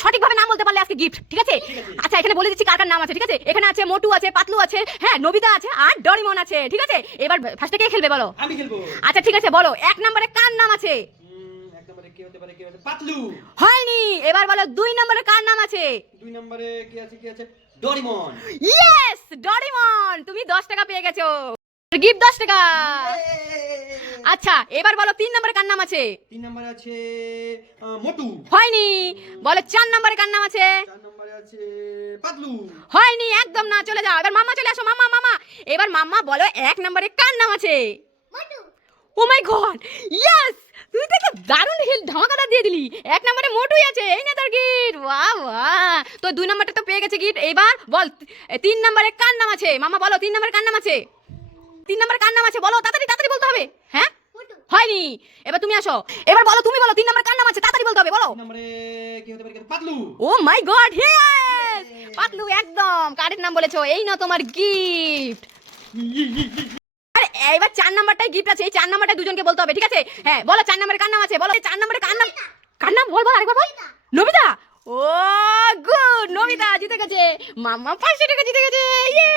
সঠিকভাবে নাম বলতে পারলে আজকে গিফট, ঠিক আছে? আচ্ছা এখানে বলে দিচ্ছি কার কার নাম আছে, ঠিক আছে? এখানে আছে মোটু আছে, পাতলু আছে, হ্যাঁ নবিতা আছে আর ডরিমন আছে, ঠিক আছে? এবার ফার্স্টে কে খেলবে বলো? আমি খেলবো। আচ্ছা ঠিক আছে, বলো এক নম্বরে কার নাম আছে? এক নম্বরে কে হতে পারে? কে হতে? পাতলু। হয়নি। এবার বলো দুই নম্বরে কার নাম আছে? দুই নম্বরে কে আছে? কে আছে? ডরিমন। ইয়েস, ডরিমন। তুমি 10 টাকা পেয়ে গেছো, গিফট 10 টাকা। আচ্ছা এবার বলো তিন নম্বরে কার নাম আছে? তিন নম্বরে আছে মোটু। হয়নি। বলো চার নম্বরে কার নাম আছে? চার নম্বরে আছে পাতলু। হয়নি, একদম না, চলে যাও। এবার মাম্মা চলে আসো, মাম্মা মাম্মা। এবার মাম্মা বলো এক নম্বরে কার নাম আছে? মোটু। ও মাই গড, ইয়েস, তুই তো একটা দারুণ হিল ধামাকাদার দিয়ে দিলি। এক নম্বরে মোটুই আছে, এই না তোর গিফট। বাহ বাহ, তো দুই নম্বরটা তো পেয়ে গেছে গিফট। এবার বল তিন নম্বরে কার নাম আছে? মামা বলো তিন নম্বরে কার নাম আছে? তিন নম্বরে কার নাম আছে বলো, তাড়াতাড়ি তাড়াতাড়ি বলতে হবে। হ্যাঁ মোটু। হয়নি। এবার তুমি আসো, এবার বলো, তুমি বলো তিন নম্বরে কার নাম আছে, তাড়াতাড়ি বলতে হবে, বলো। তিন নম্বরে কে হতে পারে? কে হতে? পাতলু। ও মাই গড, ইয়েস, পাতলু, একদম কারেক্ট নাম বলেছো। এই না তোমার গিফট। আরে এবার চার নাম্বারটাই গিফট আছে, এই চার নাম্বারটা দুজনকে বলতে হবে, ঠিক আছে? হ্যাঁ বলো চার নম্বরে কার নাম আছে, বলো চার নম্বরে কার নাম? কার নাম বল বল আরেকবার বল। নবিতা। ও গুড, নবিতা জিতে গেছে, মাম্মা 500 টাকা জিতে গেছে, ইয়ে।